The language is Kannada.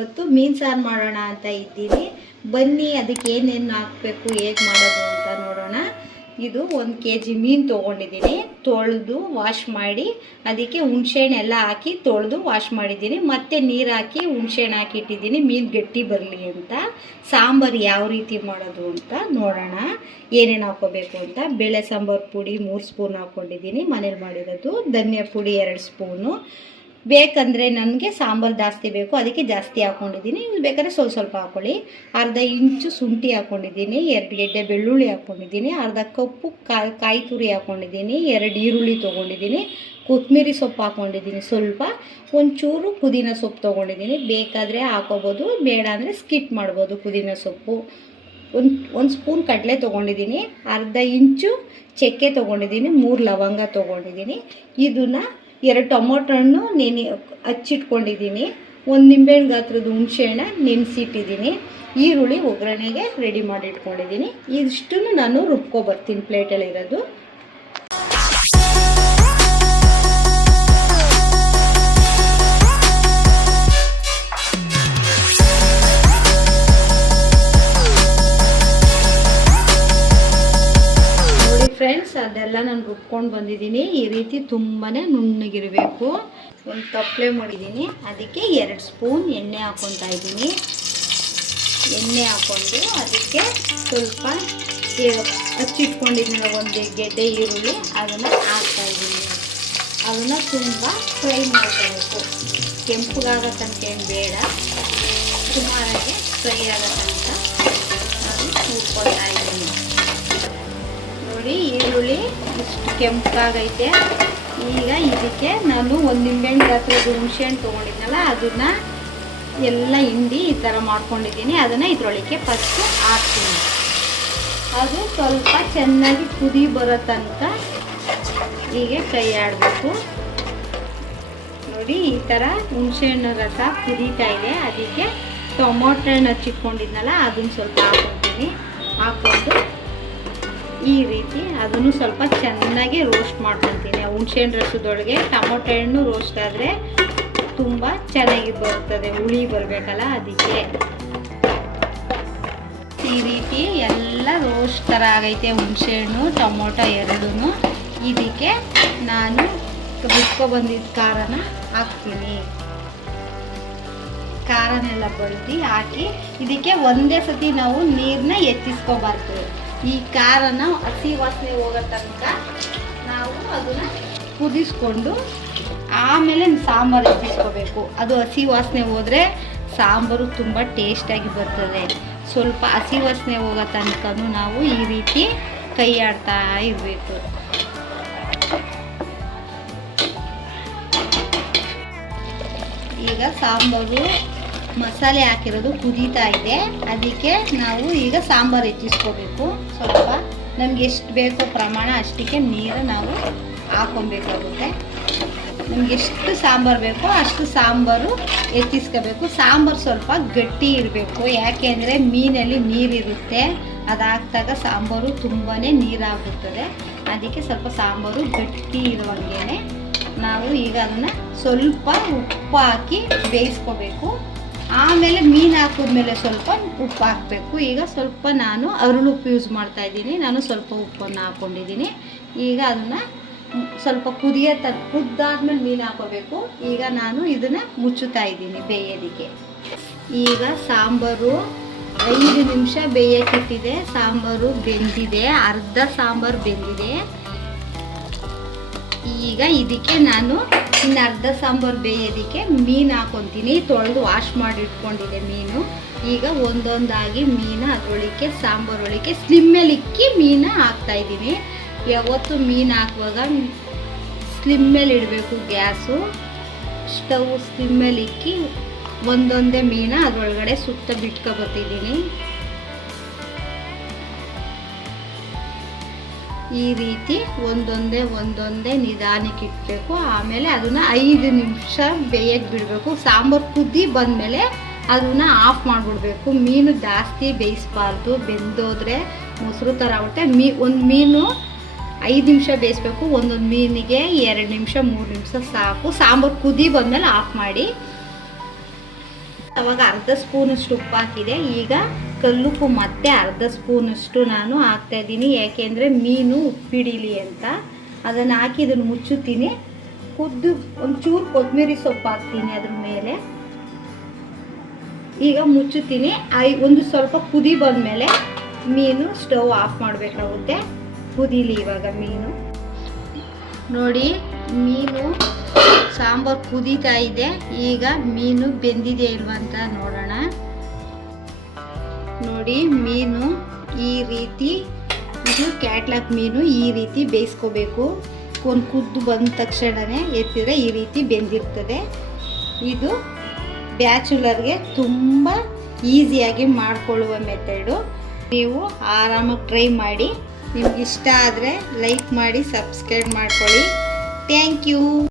ಇವತ್ತು ಮೀನು ಸಾರು ಮಾಡೋಣ ಅಂತ ಇದ್ದೀನಿ. ಬನ್ನಿ ಅದಕ್ಕೆ ಏನೇನು ಹಾಕಬೇಕು, ಹೇಗೆ ಮಾಡೋದು ಅಂತ ನೋಡೋಣ. ಇದು 1 kg ಮೀನು ತೊಗೊಂಡಿದ್ದೀನಿ. ತೊಳೆದು ವಾಶ್ ಮಾಡಿ ಅದಕ್ಕೆ ಹುಣಸೆಹಣ್ಣು ಎಲ್ಲ ಹಾಕಿ ತೊಳೆದು ವಾಶ್ ಮಾಡಿದ್ದೀನಿ. ಮತ್ತೆ ನೀರು ಹಾಕಿ ಹುಣಸೆಹಣ್ಣು ಹಾಕಿ ಇಟ್ಟಿದ್ದೀನಿ ಮೀನು ಗಟ್ಟಿ ಬರಲಿ ಅಂತ. ಸಾಂಬಾರು ಯಾವ ರೀತಿ ಮಾಡೋದು ಅಂತ ನೋಡೋಣ. ಏನೇನು ಹಾಕೋಬೇಕು ಅಂತ. ಬೇಳೆ ಸಾಂಬಾರು ಪುಡಿ 3 ಸ್ಪೂನ್ ಹಾಕ್ಕೊಂಡಿದ್ದೀನಿ, ಮನೇಲಿ ಮಾಡಿರೋದು. ಧನಿಯಾ ಪುಡಿ 2 ಸ್ಪೂನು. ಬೇಕಂದರೆ ನನಗೆ ಸಾಂಬಾರು ಜಾಸ್ತಿ ಬೇಕು, ಅದಕ್ಕೆ ಜಾಸ್ತಿ ಹಾಕ್ಕೊಂಡಿದ್ದೀನಿ. ಬೇಕಾದ್ರೆ ಸ್ವಲ್ಪ ಹಾಕ್ಕೊಳ್ಳಿ. ಅರ್ಧ ಇಂಚು ಶುಂಠಿ ಹಾಕ್ಕೊಂಡಿದ್ದೀನಿ, 2 ಗೆಡ್ಡೆ ಬೆಳ್ಳುಳ್ಳಿ ಹಾಕ್ಕೊಂಡಿದ್ದೀನಿ, ಅರ್ಧ ಕಪ್ಪು ಕಾಯಿ ತುರಿ ಹಾಕ್ಕೊಂಡಿದ್ದೀನಿ, 2 ಈರುಳ್ಳಿ ತೊಗೊಂಡಿದ್ದೀನಿ, ಕೊತ್ತಂಬರಿ ಸೊಪ್ಪು ಹಾಕ್ಕೊಂಡಿದ್ದೀನಿ, ಸ್ವಲ್ಪ ಒಂಚೂರು ಪುದೀನ ಸೊಪ್ಪು ತೊಗೊಂಡಿದ್ದೀನಿ. ಬೇಕಾದರೆ ಹಾಕೋಬೋದು, ಬೇಡ ಅಂದರೆ ಸ್ಕಿಪ್ ಮಾಡ್ಬೋದು. ಪುದೀನ ಸೊಪ್ಪು ಒಂದು ಸ್ಪೂನ್ ಕಡಲೆ ತೊಗೊಂಡಿದ್ದೀನಿ, ಅರ್ಧ ಇಂಚು ಚಕ್ಕೆ ತೊಗೊಂಡಿದ್ದೀನಿ, 3 ಲವಂಗ ತೊಗೊಂಡಿದ್ದೀನಿ. ಇದನ್ನು 2 ಟೊಮೊಟೊ ಹಣ್ಣು ಹಚ್ಚಿಟ್ಕೊಂಡಿದ್ದೀನಿ, 1 ನಿಂಬೆಹಣ್ಣು ಗಾತ್ರದ ಹುಣಸೆಹಣ್ಣ ನೆನೆಸಿಟ್ಟಿದ್ದೀನಿ, ಈರುಳ್ಳಿ ಒಗ್ಗರಣೆಗೆ ರೆಡಿ ಮಾಡಿ ಇಟ್ಕೊಂಡಿದ್ದೀನಿ. ಇಷ್ಟನ್ನು ನಾನು ರುಬ್ಕೊಬರ್ತೀನಿ ಪ್ಲೇಟಲ್ಲಿರೋದು. ಫ್ರೆಂಡ್ಸ್, ಅದೆಲ್ಲ ನಾನು ರುಬ್ಕೊಂಡು ಬಂದಿದ್ದೀನಿ. ಈ ರೀತಿ ತುಂಬಾ ನುಣ್ಣಗಿರಬೇಕು. ಒಂದು ತಪ್ಪಲೆ ಮಾಡಿದ್ದೀನಿ, ಅದಕ್ಕೆ 2 ಸ್ಪೂನ್ ಎಣ್ಣೆ ಹಾಕ್ಕೊತಾ ಇದ್ದೀನಿ. ಎಣ್ಣೆ ಹಾಕ್ಕೊಂಡು ಅದಕ್ಕೆ ಸ್ವಲ್ಪ ಹಚ್ಚಿಟ್ಕೊಂಡಿದ್ದೀನಿ 1 ಗೆಡ್ಡೆ ಈರುಳ್ಳಿ, ಅದನ್ನು ಹಾಕ್ತಾಯಿದ್ದೀನಿ. ಅದನ್ನು ತುಂಬ ಫ್ರೈ ಮಾಡ್ಕೋಬೇಕು. ಕೆಂಪಗಾಗೋ ತನಕ ಏನು ಬೇಡ, ಸುಮಾರಾಗಿ ಫ್ರೈ ಆಗೋ ತನಕ ನಾನು ಕೂತ್ಕೊಳ್ತಾ ಇದ್ದೀನಿ. ನೋಡಿ, ಈರುಳ್ಳಿ ಇಷ್ಟು ಕೆಂಪಾಗೈತೆ. ಈಗ ಇದಕ್ಕೆ ನಾನು 1 ನಿಂಬೆಹಣ್ಣು ಗಾತ್ರದ ಹುಣಸೆಹಣ್ಣು ತೊಗೊಂಡಿದ್ನಲ್ಲ, ಅದನ್ನು ಎಲ್ಲ ಹಿಂಡಿ ಈ ಥರ ಮಾಡ್ಕೊಂಡಿದ್ದೀನಿ. ಅದನ್ನು ಇದರೊಳಗೆ ಫಸ್ಟು ಹಾಕ್ತೀನಿ. ಅದು ಸ್ವಲ್ಪ ಚೆನ್ನಾಗಿ ಕುದಿ ಬರೋ ತನಕ ಹೀಗೆ ಕೈ ಆಡಬೇಕು. ನೋಡಿ, ಈ ಥರ ಹುಣಸೆಹಣ್ಣು ರಸ ಕುದೀತಾ ಇದೆ. ಅದಕ್ಕೆ ಟೊಮೊಟೊ ಹಣ್ಣು ಹಚ್ಚಿಟ್ಕೊಂಡಿದ್ನಲ್ಲ, ಅದನ್ನು ಸ್ವಲ್ಪ ಹಾಕ್ಕೊತೀನಿ. ಹಾಕ್ಕೊಂಡು ಈ ರೀತಿ ಅದನ್ನು ಸ್ವಲ್ಪ ಚೆನ್ನಾಗಿ ರೋಸ್ಟ್ ಮಾಡ್ಕೊತೀನಿ. ಹುಣಸೆಹಣ್ಣು ರಸದೊಳಗೆ ಟೊಮೊಟೊ ಹಣ್ಣು ರೋಸ್ಟ್ ಆದರೆ ತುಂಬ ಚೆನ್ನಾಗಿ ಬರ್ತದೆ, ಹುಳಿ ಬರಬೇಕಲ್ಲ, ಅದಕ್ಕೆ ಈ ರೀತಿ ಎಲ್ಲ ರೋಸ್ಟ್ ಥರ ಆಗೈತೆ. ಹುಣಸೆಹಣ್ಣು ಟೊಮೊಟೊ ಎರಡೂ. ಇದಕ್ಕೆ ನಾನು ರುಬ್ಕೊಬಂದಿದ್ದ ಖಾರನ ಹಾಕ್ತೀನಿ. ಖಾರನೆಲ್ಲ ಬಳ್ದು ಹಾಕಿ ಇದಕ್ಕೆ ಒಂದೇ ಸತಿ ನಾವು ನೀರನ್ನ ಎತ್ತಿಸ್ಕೊಬಾರ್ದು. ಈ ಖಾರನ ಹಸಿ ವಾಸನೆ ಹೋಗೋ ತನಕ ನಾವು ಅದನ್ನು ಕುದಿಸ್ಕೊಂಡು ಆಮೇಲೆ ಸಾಂಬಾರು ಎತ್ತಿಸ್ಕೋಬೇಕು. ಅದು ಹಸಿ ವಾಸನೆ ಹೋದರೆ ಸಾಂಬಾರು ತುಂಬ ಟೇಸ್ಟಾಗಿ ಬರ್ತದೆ. ಸ್ವಲ್ಪ ಹಸಿ ವಾಸನೆ ಹೋಗೋ ತನಕನೂ ನಾವು ಈ ರೀತಿ ಕೈ ಆಡ್ತಾ ಇರಬೇಕು. ಈಗ ಸಾಂಬಾರು ಮಸಾಲೆ ಹಾಕಿರೋದು ಕುದೀತಾ ಇದೆ. ಅದಕ್ಕೆ ನಾವು ಈಗ ಸಾಂಬಾರು ಹೆಚ್ಚಿಸ್ಕೋಬೇಕು. ಸ್ವಲ್ಪ ನಮ್ಗೆ ಎಷ್ಟು ಬೇಕೋ ಪ್ರಮಾಣ ಅಷ್ಟಕ್ಕೆ ನೀರು ನಾವು ಹಾಕೊಬೇಕಾಗುತ್ತೆ. ನಮ್ಗೆ ಎಷ್ಟು ಸಾಂಬಾರು ಬೇಕೋ ಅಷ್ಟು ಸಾಂಬಾರು ಹೆಚ್ಚಿಸ್ಕೋಬೇಕು. ಸಾಂಬಾರು ಸ್ವಲ್ಪ ಗಟ್ಟಿ ಇರಬೇಕು, ಯಾಕೆಂದರೆ ಮೀನಲ್ಲಿ ನೀರಿರುತ್ತೆ. ಅದಾಗ್ದಾಗ ಸಾಂಬಾರು ತುಂಬಾ ನೀರಾಗುತ್ತದೆ. ಅದಕ್ಕೆ ಸ್ವಲ್ಪ ಸಾಂಬಾರು ಗಟ್ಟಿ ಇರುವಂಗೆ ನಾವು ಈಗ ಅದನ್ನು ಸ್ವಲ್ಪ ಉಪ್ಪು ಹಾಕಿ ಬೇಯಿಸ್ಕೋಬೇಕು. ಆಮೇಲೆ ಮೀನು ಹಾಕಿದ್ಮೇಲೆ ಸ್ವಲ್ಪ ಉಪ್ಪು ಹಾಕಬೇಕು. ಈಗ ಸ್ವಲ್ಪ ನಾನು ಅರಳುಪ್ಪು ಯೂಸ್ ಮಾಡ್ತಾಯಿದ್ದೀನಿ. ನಾನು ಸ್ವಲ್ಪ ಉಪ್ಪನ್ನು ಹಾಕ್ಕೊಂಡಿದ್ದೀನಿ. ಈಗ ಅದನ್ನು ಸ್ವಲ್ಪ ಕುದ್ದಾದ್ಮೇಲೆ ಮೀನು ಹಾಕೋಬೇಕು. ಈಗ ನಾನು ಇದನ್ನು ಮುಚ್ಚುತ್ತಾ ಇದ್ದೀನಿ ಬೇಯೋದಕ್ಕೆ. ಈಗ ಸಾಂಬಾರು 5 ನಿಮಿಷ ಬೇಯೋಕ್ಕಿಟ್ಟಿದೆ. ಸಾಂಬಾರು ಬೆಂದಿದೆ, ಅರ್ಧ ಸಾಂಬಾರು ಬೆಂದಿದೆ. ಈಗ ಇದಕ್ಕೆ ನಾನು ಇನ್ನು ಅರ್ಧ ಸಾಂಬಾರು ಬೇಯೋದಕ್ಕೆ ಮೀನು ಹಾಕೊತೀನಿ. ತೊಳೆದು ವಾಶ್ ಮಾಡಿ ಇಟ್ಕೊಂಡಿದೆ ಮೀನು. ಈಗ ಒಂದೊಂದಾಗಿ ಮೀನು ಅದರೊಳಗೆ ಸಾಂಬಾರೊಳಗೆ ಸ್ಲಿಮ್ಮಲ್ಲಿ ಇಕ್ಕಿ ಮೀನು ಹಾಕ್ತಾಯಿದ್ದೀನಿ. ಯಾವತ್ತು ಮೀನು ಹಾಕುವಾಗ ಸ್ಲಿಮ್ಮಲ್ಲಿ ಇಡಬೇಕು. ಗ್ಯಾಸು ಸ್ಟವ್ ಸ್ಲಿಮ್ಮಲ್ಲಿ ಇಕ್ಕಿ ಒಂದೊಂದೇ ಮೀನು ಅದರೊಳಗಡೆ ಸುತ್ತ ಬಿಟ್ಕೊಬರ್ತಿದ್ದೀನಿ. ಈ ರೀತಿ ಒಂದೊಂದೇ ನಿಧಾನಕ್ಕೆ ಇಡಬೇಕು. ಆಮೇಲೆ ಅದನ್ನು 5 ನಿಮಿಷ ಬೇಯಕ್ಕೆ ಬಿಡಬೇಕು. ಸಾಂಬಾರು ಕುದಿ ಬಂದಮೇಲೆ ಅದನ್ನು ಆಫ್ ಮಾಡಿಬಿಡ್ಬೇಕು. ಮೀನು ಜಾಸ್ತಿ ಬೇಯಿಸಬಾರ್ದು, ಬೆಂದೋದ್ರೆ ಮೊಸರು ಥರ ಆಗುತ್ತೆ. ಒಂದು ಮೀನು 5 ನಿಮಿಷ ಬೇಯಿಸ್ಬೇಕು. ಒಂದೊಂದು ಮೀನಿಗೆ 2 ನಿಮಿಷ 3 ನಿಮಿಷ ಸಾಕು. ಸಾಂಬಾರು ಕುದಿ ಬಂದಮೇಲೆ ಆಫ್ ಮಾಡಿ. ಅವಾಗ ಅರ್ಧ ಸ್ಪೂನಷ್ಟು ಉಪ್ಪು ಹಾಕಿದೆ. ಈಗ ಕಲ್ಲುಪ್ಪು ಮತ್ತೆ ಅರ್ಧ ಸ್ಪೂನಷ್ಟು ನಾನು ಹಾಕ್ತಾಯಿದ್ದೀನಿ, ಯಾಕೆಂದರೆ ಮೀನು ಉಪ್ಪಿಡೀಲಿ ಅಂತ. ಅದನ್ನು ಹಾಕಿ ಇದನ್ನು ಮುಚ್ಚುತ್ತೀನಿ. ಕುದ್ದು ಒಂಚೂರು ಕೊತ್ತಂಬರಿ ಸೊಪ್ಪು ಹಾಕ್ತೀನಿ ಅದ್ರ ಮೇಲೆ. ಈಗ ಮುಚ್ಚುತ್ತೀನಿ. ಒಂದು ಸ್ವಲ್ಪ ಕುದಿ ಬಂದಮೇಲೆ ಮೀನು ಸ್ಟವ್ ಆಫ್ ಮಾಡಬೇಕಾಗುತ್ತೆ. ಕುದೀಲಿ ಇವಾಗ ಮೀನು. ನೋಡಿ, ಮೀನು ಸಾಂಬಾರು ಕುದೀತಾ ಇದೆ. ಈಗ ಮೀನು ಬೆಂದಿದೆ ಇಲ್ವಾ ಅಂತ ನೋಡೋಣ. ನೋಡಿ, ಮೀನು ಈ ರೀತಿ, ಇದು ಕ್ಯಾಟ್ಲಾಕ್ ಮೀನು ಈ ರೀತಿ ಬೇಯಿಸ್ಕೋಬೇಕು. ಒಂದು ಕುದ್ದು ಬಂದ ತಕ್ಷಣವೇ ಎತ್ತಿದ್ರೆ ಈ ರೀತಿ ಬೆಂದಿರ್ತದೆ. ಇದು ಬ್ಯಾಚುಲರ್ಗೆ ತುಂಬ ಈಸಿಯಾಗಿ ಮಾಡಿಕೊಳ್ಳುವ ಮೆಥಡು. ನೀವು ಆರಾಮಾಗಿ ಟ್ರೈ ಮಾಡಿ. ನಿಮ್ಗೆ ಇಷ್ಟ ಆದರೆ ಲೈಕ್ ಮಾಡಿ, ಸಬ್ಸ್ಕ್ರೈಬ್ ಮಾಡ್ಕೊಳ್ಳಿ. Thank you.